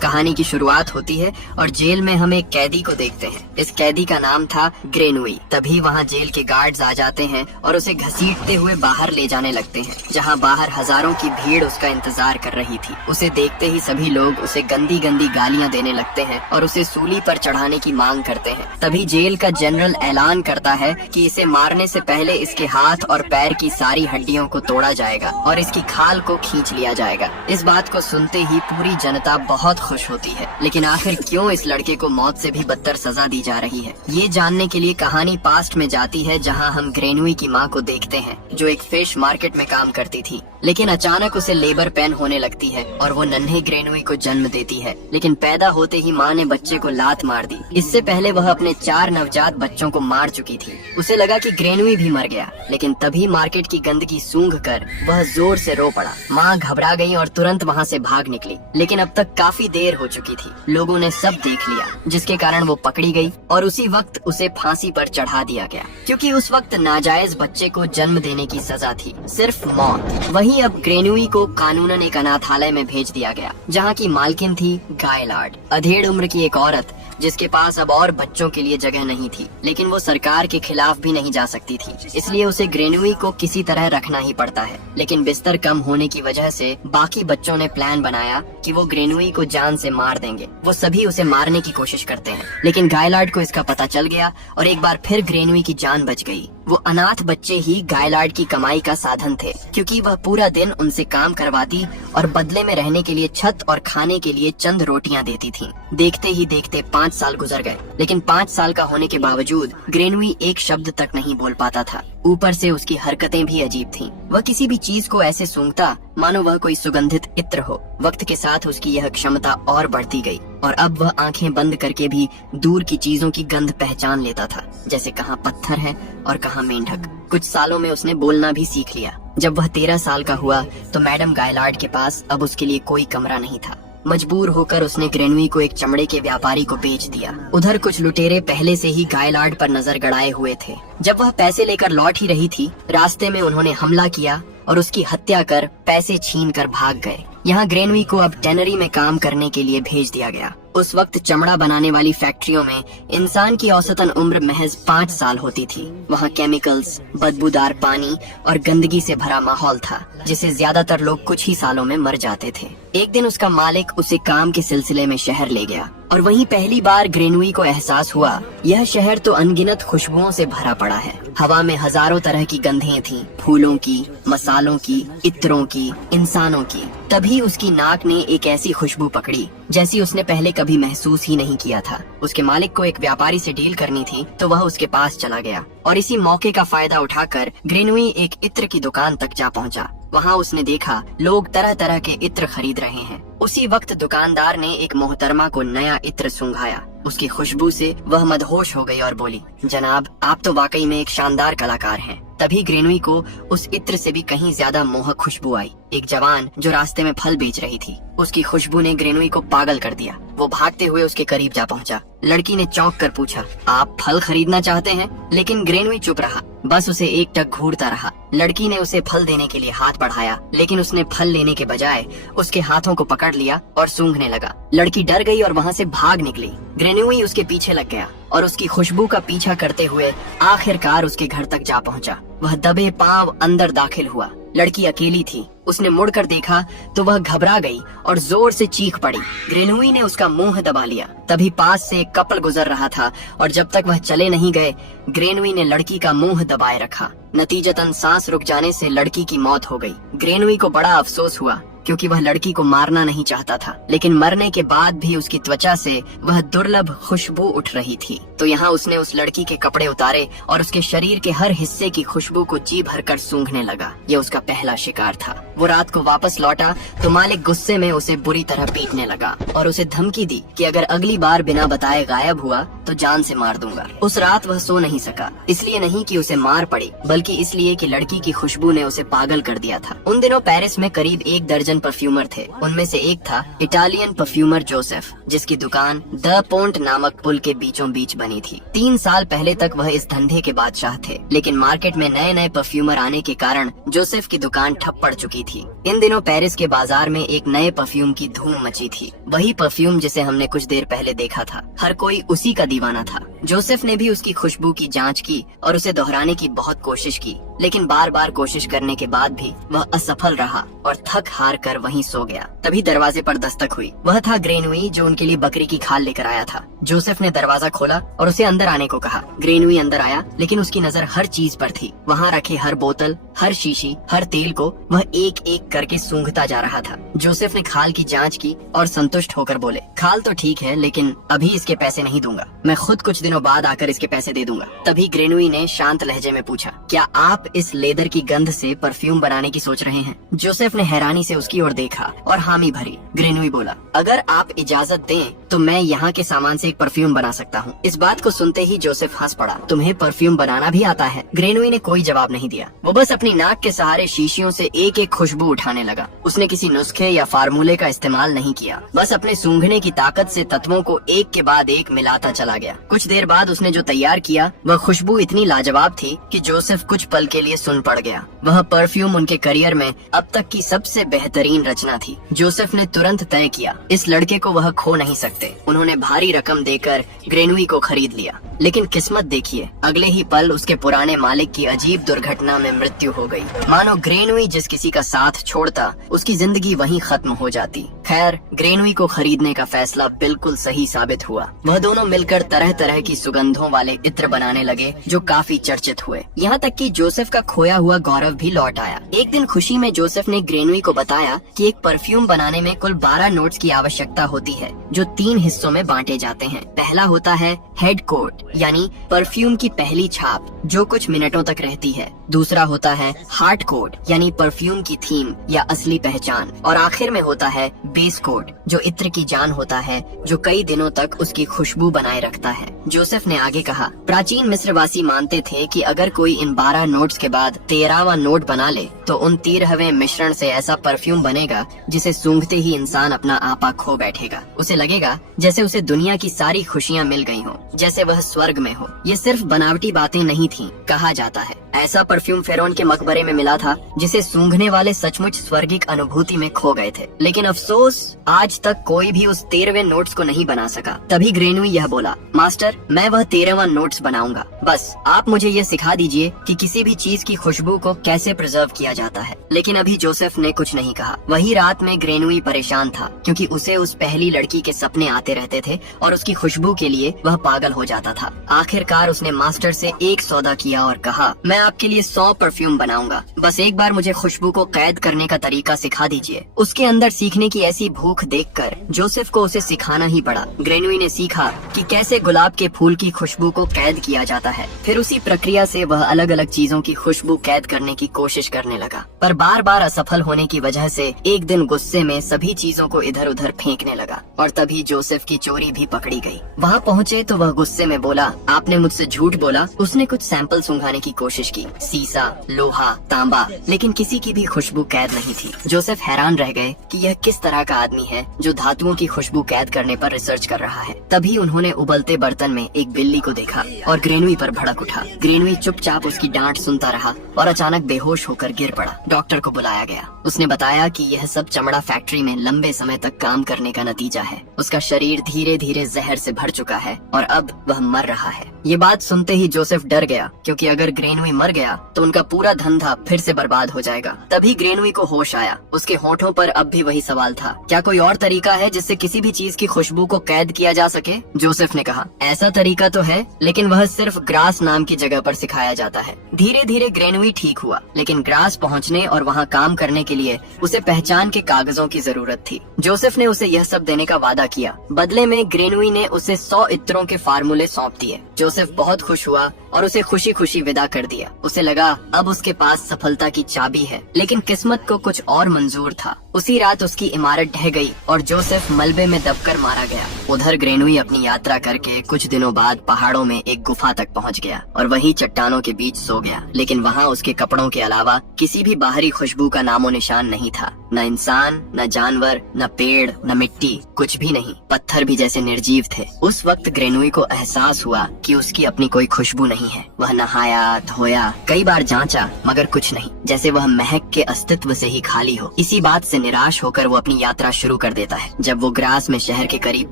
कहानी की शुरुआत होती है और जेल में हम एक कैदी को देखते हैं। इस कैदी का नाम था ग्रेनुई। तभी वहाँ जेल के गार्ड्स आ जाते हैं और उसे घसीटते हुए बाहर ले जाने लगते हैं, जहाँ बाहर हजारों की भीड़ उसका इंतजार कर रही थी। उसे देखते ही सभी लोग उसे गंदी गंदी गालियाँ देने लगते हैं और उसे सूली पर चढ़ाने की मांग करते हैं। तभी जेल का जनरल ऐलान करता है कि इसे मारने से पहले इसके हाथ और पैर की सारी हड्डियों को तोड़ा जाएगा और इसकी खाल को खींच लिया जाएगा। इस बात को सुनते ही पूरी जनता बहुत खुश होती है, लेकिन आखिर क्यों इस लड़के को मौत से भी बदतर सजा दी जा रही है, ये जानने के लिए कहानी पास्ट में जाती है, जहां हम ग्रेनुई की मां को देखते हैं, जो एक फिश मार्केट में काम करती थी। लेकिन अचानक उसे लेबर पेन होने लगती है और वो नन्हे ग्रेनुई को जन्म देती है। लेकिन पैदा होते ही माँ ने बच्चे को लात मार दी। इससे पहले वह अपने 4 नवजात बच्चों को मार चुकी थी। उसे लगा कि ग्रेनुई भी मर गया, लेकिन तभी मार्केट की गंदगी सूंघ कर वह जोर से रो पड़ा। माँ घबरा गई और तुरंत वहाँ से भाग निकली, लेकिन अब तक काफी देर हो चुकी थी। लोगों ने सब देख लिया, जिसके कारण वो पकड़ी गई और उसी वक्त उसे फांसी पर चढ़ा दिया गया, क्योंकि उस वक्त नाजायज बच्चे को जन्म देने की सजा थी, सिर्फ मौत। वहीं अब ग्रेनुई को कानूनन एक अनाथालय में भेज दिया गया, जहाँ की मालकिन थी गायलार्ड, अधेड़ उम्र की एक औरत जिसके पास अब और बच्चों के लिए जगह नहीं थी। लेकिन वो सरकार के खिलाफ भी नहीं जा सकती थी, इसलिए उसे ग्रेनुई को किसी तरह रखना ही पड़ता है। लेकिन बिस्तर कम होने की वजह से बाकी बच्चों ने प्लान बनाया कि वो ग्रेनुई को जान से मार देंगे। वो सभी उसे मारने की कोशिश करते हैं, लेकिन गायलार्ड को इसका पता चल गया और एक बार फिर ग्रेनुई की जान बच गई। वो अनाथ बच्चे ही गायलार्ड की कमाई का साधन थे, क्योंकि वह पूरा दिन उनसे काम करवाती और बदले में रहने के लिए छत और खाने के लिए चंद रोटियां देती थी। देखते ही देखते 5 साल गुजर गए, लेकिन 5 साल का होने के बावजूद ग्रेनुई एक शब्द तक नहीं बोल पाता था। ऊपर से उसकी हरकतें भी अजीब थीं। वह किसी भी चीज को ऐसे सूंघता मानो वह कोई सुगंधित इत्र हो। वक्त के साथ उसकी यह क्षमता और बढ़ती गई और अब वह आंखें बंद करके भी दूर की चीजों की गंध पहचान लेता था, जैसे कहाँ पत्थर है और कहाँ मेंढक। कुछ सालों में उसने बोलना भी सीख लिया। जब वह 13 साल का हुआ तो मैडम गायलार्ड के पास अब उसके लिए कोई कमरा नहीं था। मजबूर होकर उसने ग्रेनुई को एक चमड़े के व्यापारी को बेच दिया। उधर कुछ लुटेरे पहले से ही गायलार्ड पर नजर गड़ाए हुए थे। जब वह पैसे लेकर लौट ही रही थी, रास्ते में उन्होंने हमला किया और उसकी हत्या कर पैसे छीन कर भाग गए। यहाँ ग्रेनुई को अब टैनरी में काम करने के लिए भेज दिया गया। उस वक्त चमड़ा बनाने वाली फैक्ट्रियों में इंसान की औसतन उम्र महज 5 साल होती थी। वहाँ केमिकल्स, बदबूदार पानी और गंदगी से भरा माहौल था, जिसे ज्यादातर लोग कुछ ही सालों में मर जाते थे। एक दिन उसका मालिक उसे काम के सिलसिले में शहर ले गया और वहीं पहली बार ग्रेनुई को एहसास हुआ, यह शहर तो अनगिनत खुशबुओं से भरा पड़ा है। हवा में हजारों तरह की गंधें थीं, फूलों की, मसालों की, इत्रों की, इंसानों की। तभी उसकी नाक ने एक ऐसी खुशबू पकड़ी जैसी उसने पहले कभी महसूस ही नहीं किया था। उसके मालिक को एक व्यापारी से डील करनी थी, तो वह उसके पास चला गया और इसी मौके का फायदा उठाकर ग्रेनुई एक इत्र की दुकान तक जा पहुंचा। वहाँ उसने देखा लोग तरह तरह के इत्र खरीद रहे हैं। उसी वक्त दुकानदार ने एक मोहतरमा को नया इत्र सूंघाया। उसकी खुशबू से वह मदहोश हो गई और बोली, जनाब, आप तो वाकई में एक शानदार कलाकार हैं। तभी ग्रेनुई को उस इत्र से भी कहीं ज्यादा मोहक खुशबू आई। एक जवान जो रास्ते में फल बेच रही थी, उसकी खुशबू ने ग्रेनुई को पागल कर दिया। वो भागते हुए उसके करीब जा पहुंचा। लड़की ने चौंक कर पूछा, आप फल खरीदना चाहते हैं? लेकिन ग्रेनुई चुप रहा, बस उसे एकटक घूरता रहा। लड़की ने उसे फल देने के लिए हाथ बढ़ाया, लेकिन उसने फल लेने के बजाय उसके हाथों को पकड़ लिया और सूंघने लगा। लड़की डर गई और वहाँ से भाग निकली। ग्रेनुई उसके पीछे लग गया और उसकी खुशबू का पीछा करते हुए आखिरकार उसके घर तक जा पहुंचा। वह दबे पांव अंदर दाखिल हुआ। लड़की अकेली थी। उसने मुड़कर देखा तो वह घबरा गई और जोर से चीख पड़ी। ग्रेनुई ने उसका मुंह दबा लिया। तभी पास से एक कपल गुजर रहा था और जब तक वह चले नहीं गए, ग्रेनुई ने लड़की का मुंह दबाए रखा। नतीजतन सांस रुक जाने से लड़की की मौत हो गई। ग्रेनुई को बड़ा अफसोस हुआ, क्योंकि वह लड़की को मारना नहीं चाहता था, लेकिन मरने के बाद भी उसकी त्वचा से वह दुर्लभ खुशबू उठ रही थी। तो यहाँ उसने उस लड़की के कपड़े उतारे और उसके शरीर के हर हिस्से की खुशबू को जी भरकर सूंघने लगा। ये उसका पहला शिकार था। वो रात को वापस लौटा तो मालिक गुस्से में उसे बुरी तरह पीटने लगा और उसे धमकी दी कि अगर अगली बार बिना बताए गायब हुआ तो जान से मार दूंगा। उस रात वह सो नहीं सका, इसलिए नहीं कि उसे मार पड़ी, बल्कि इसलिए कि लड़की की खुशबू ने उसे पागल कर दिया था। उन दिनों पेरिस में करीब 1 दर्जन परफ्यूमर थे। उनमें से एक था इटालियन परफ्यूमर जोसेफ, जिसकी दुकान द पोंट नामक पुल के बीचों बीच बनी बनी थी। 3 साल पहले तक वह इस धंधे के बादशाह थे, लेकिन मार्केट में नए नए परफ्यूमर आने के कारण जोसेफ की दुकान ठप पड़ चुकी थी। इन दिनों पेरिस के बाजार में एक नए परफ्यूम की धूम मची थी, वही परफ्यूम जिसे हमने कुछ देर पहले देखा था। हर कोई उसी का दीवाना था। जोसेफ ने भी उसकी खुशबू की जांच की और उसे दोहराने की बहुत कोशिश की, लेकिन बार बार कोशिश करने के बाद भी वह असफल रहा और थक हार कर वहीं सो गया। तभी दरवाजे पर दस्तक हुई। वह था ग्रेनुई, जो उनके लिए बकरी की खाल लेकर आया था। जोसेफ ने दरवाजा खोला और उसे अंदर आने को कहा। ग्रेनुई अंदर आया, लेकिन उसकी नजर हर चीज पर थी। वहाँ रखे हर बोतल, हर शीशी, हर तेल को वह एक एक करके सूंघता जा रहा था। जोसेफ ने खाल की जांच की और संतुष्ट होकर बोले, खाल तो ठीक है, लेकिन अभी इसके पैसे नहीं दूंगा। मैं खुद कुछ दिनों बाद आकर इसके पैसे दे दूंगा। तभी ग्रेनुई ने शांत लहजे में पूछा, क्या आप इस लेदर की गंध से परफ्यूम बनाने की सोच रहे हैं? जोसेफ ने हैरानी से उसकी ओर देखा और हामी भरी। ग्रेनुई बोला, अगर आप इजाजत दें तो मैं यहाँ के सामान से एक परफ्यूम बना सकता हूँ। इस बात को सुनते ही जोसेफ हंस पड़ा। तुम्हें परफ्यूम बनाना भी आता है? ग्रेनुई ने कोई जवाब नहीं दिया। वो बस अपनी नाक के सहारे शीशियों से एक एक खुशबू उठाने लगा। उसने किसी नुस्खे या फार्मूले का इस्तेमाल नहीं किया, बस अपने सूंघने की ताकत से तत्वों को एक के बाद एक मिलाता चला गया। कुछ देर बाद उसने जो तैयार किया वह खुशबू इतनी लाजवाब थी कि जोसेफ कुछ पल के लिए सुन पड़ गया। वह परफ्यूम उनके करियर में अब तक की सबसे बेहतरीन रचना थी। जोसेफ ने तुरंत तय किया, इस लड़के को वह खो नहीं सकते। उन्होंने भारी रकम देकर ग्रेनुई को खरीद लिया, लेकिन किस्मत देखिए, अगले ही पल उसके पुराने मालिक की अजीब दुर्घटना में मृत्यु हो गई। मानो ग्रेनुई जिस किसी का साथ छोड़ता, उसकी जिंदगी वहीं खत्म हो जाती। खैर, ग्रेनुई को खरीदने का फैसला बिल्कुल सही साबित हुआ। वह दोनों मिलकर तरह तरह की सुगंधों वाले इत्र बनाने लगे, जो काफी चर्चित हुए। यहाँ तक कि जोसेफ का खोया हुआ गौरव भी लौट आया। एक दिन खुशी में जोसेफ ने ग्रेनुई को बताया कि एक परफ्यूम बनाने में कुल 12 नोट्स की आवश्यकता होती है, जो 3 हिस्सों में बांटे जाते हैं। पहला होता है हेड कोट, यानी परफ्यूम की पहली छाप, जो कुछ मिनटों तक रहती है। दूसरा होता है हार्ट कोट, यानी परफ्यूम की थीम या असली पहचान। और आखिर में होता है बेस कोट, जो इत्र की जान होता है, जो कई दिनों तक उसकी खुशबू बनाए रखता है। जोसेफ ने आगे कहा, प्राचीन मिस्रवासी मानते थे कि अगर कोई इन 12 नोट्स के बाद 13वां नोट बना ले तो उन 13वें मिश्रण से ऐसा परफ्यूम बनेगा जिसे सूंघते ही इंसान अपना आपा खो बैठेगा। उसे लगेगा जैसे उसे दुनिया की सारी खुशियाँ मिल गई हों, जैसे वह स्वर्ग में हो। ये सिर्फ बनावटी बातें नहीं थीं। कहा जाता है ऐसा परफ्यूम फेरोन के मकबरे में मिला था, जिसे सूंघने वाले सचमुच स्वर्गिक अनुभूति में खो गए थे। लेकिन अफसोस, आज तक कोई भी उस 13वें नोट्स को नहीं बना सका। तभी ग्रेनुई यह बोला, मास्टर, मैं वह 13वां नोट्स बनाऊंगा। बस आप मुझे ये सिखा दीजिए कि किसी भी चीज की खुशबू को कैसे प्रिजर्व किया जाता है। लेकिन अभी जोसेफ ने कुछ नहीं कहा। वही रात में ग्रेनुई परेशान था, क्योंकि उसे उस पहली लड़की के सपने आते रहते थे और उसकी खुशबू के लिए वह पागल हो जाता था। आखिरकार उसने मास्टर से एक सौदा किया और कहा, मैं आपके लिए 100 परफ्यूम बनाऊंगा, बस एक बार मुझे खुशबू को कैद करने का तरीका सिखा दीजिए। उसके अंदर सीखने की ऐसी भूख देखकर जोसेफ को उसे सिखाना ही पड़ा। ग्रेनुई ने सीखा कि कैसे गुलाब के फूल की खुशबू को कैद किया जाता है। फिर उसी प्रक्रिया से वह अलग अलग चीजों की खुशबू कैद करने की कोशिश करने लगा, पर बार बार असफल होने की वजह से एक दिन गुस्से में सभी चीजों को इधर उधर फेंकने लगा। और तभी जोसेफ की चोरी भी पकड़ी गई। वहाँ पहुँचे तो वह गुस्से में बोला, आपने मुझसे झूठ बोला। उसने कुछ सैंपल सूंघाने की कोशिश की, सीसा, लोहा, तांबा, लेकिन किसी की भी खुशबू कैद नहीं थी। जोसेफ हैरान रह गए कि यह किस तरह का आदमी है जो धातुओं की खुशबू कैद करने पर रिसर्च कर रहा है। तभी उन्होंने उबलते बर्तन में एक बिल्ली को देखा और ग्रेनुई पर भड़क उठा। ग्रेनुई चुपचाप उसकी डांट सुनता रहा और अचानक बेहोश होकर गिर पड़ा। डॉक्टर को बुलाया गया। उसने बताया कि यह सब चमड़ा फैक्ट्री में लंबे समय तक काम करने का नतीजा है। उसका शरीर धीरे धीरे जहर से भर चुका है और अब वह मर रहा है। ये बात सुनते ही जोसेफ डर गया, क्योंकि अगर ग्रेनुई मर गया तो उनका पूरा धंधा फिर से बर्बाद हो जाएगा। तभी ग्रेनुई को होश आया। उसके होठों पर अब भी वही सवाल था, क्या कोई और तरीका है जिससे किसी भी चीज की खुशबू को कैद किया जा सके? जोसेफ ने कहा, ऐसा तरीका तो है, लेकिन वह सिर्फ ग्रास नाम की जगह पर सिखाया जाता है। धीरे धीरे ग्रेनुई ठीक हुआ, लेकिन ग्रास पहुंचने और वहां काम करने के लिए उसे पहचान के कागजों की जरूरत थी। जोसेफ ने उसे यह सब देने का वादा किया। बदले में ग्रेनुई ने उसे 100 इत्रों के फार्मूले सौंप दिए। जोसेफ बहुत खुश हुआ और उसे खुशी खुशी विदा कर दिया। उसे लगा अब उसके पास सफलता की चाबी है, लेकिन किस्मत को कुछ और मंजूर था। उसी रात उसकी इमारत ढह गई और जोसेफ मलबे में दबकर मारा गया। उधर ग्रेनुई अपनी यात्रा करके कुछ दिनों बाद पहाड़ों में एक गुफा तक पहुंच गया और वहीं चट्टानों के बीच सो गया। लेकिन वहाँ उसके कपड़ों के अलावा किसी भी बाहरी खुशबू का नामो निशान नहीं था। न इंसान, न जानवर, न पेड़, न मिट्टी, कुछ भी नहीं। पत्थर भी जैसे निर्जीव थे। उस वक्त ग्रेनुई को एहसास हुआ कि उसकी अपनी कोई खुशबू नहीं है। वह नहाया, धोया, कई बार जांचा, मगर कुछ नहीं, जैसे वह महक के अस्तित्व से ही खाली हो। इसी बात से निराश होकर वो अपनी यात्रा शुरू कर देता है। जब वो ग्रास में शहर के करीब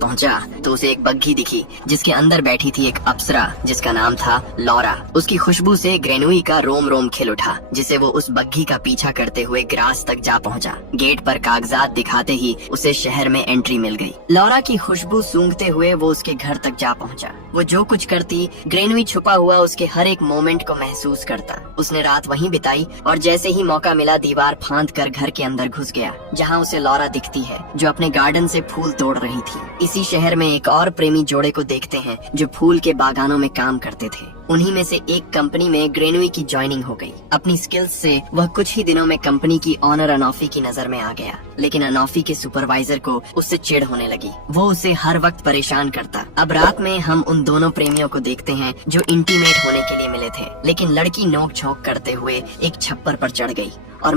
पहुंचा तो उसे एक बग्घी दिखी जिसके अंदर बैठी थी एक अप्सरा जिसका नाम था लौरा। उसकी खुशबू से ग्रेनुई का रोम रोम खिल उठा, जिसे वो उस बग्घी का पीछा करते हुए ग्रास तक जा पहुंचा। गेट पर कागजात दिखाते ही उसे शहर में एंट्री मिल गई। लौरा की खुशबू सूंघते हुए वो उसके घर तक जा पहुंचा। वो जो कुछ करती, ग्रेनुई छुपा हुआ उसके हर एक मोमेंट को महसूस करता। उसने रात वहीं बिताई और जैसे ही मौका मिला दीवार फांद कर घर के अंदर घुस गया, जहां उसे लौरा दिखती है जो अपने गार्डन से फूल तोड़ रही थी। इसी शहर में एक और प्रेमी जोड़े को देखते हैं जो फूल के बागानों में काम करते थे। उन्हीं में से एक कंपनी में ग्रेनुई की ज्वाइनिंग हो गई। अपनी स्किल्स से वह कुछ ही दिनों में कंपनी की ऑनर अनोफी की नजर में आ गया, लेकिन अनोफी के सुपरवाइजर को उससे चिढ़ होने लगी। वो उसे हर वक्त परेशान करता। अब रात में हम उन दोनों प्रेमियों को देखते हैं जो इंटीमेट होने के लिए मिले थे, लेकिन लड़की नोक झोंक करते हुए एक छप्पर पर चढ़ गई और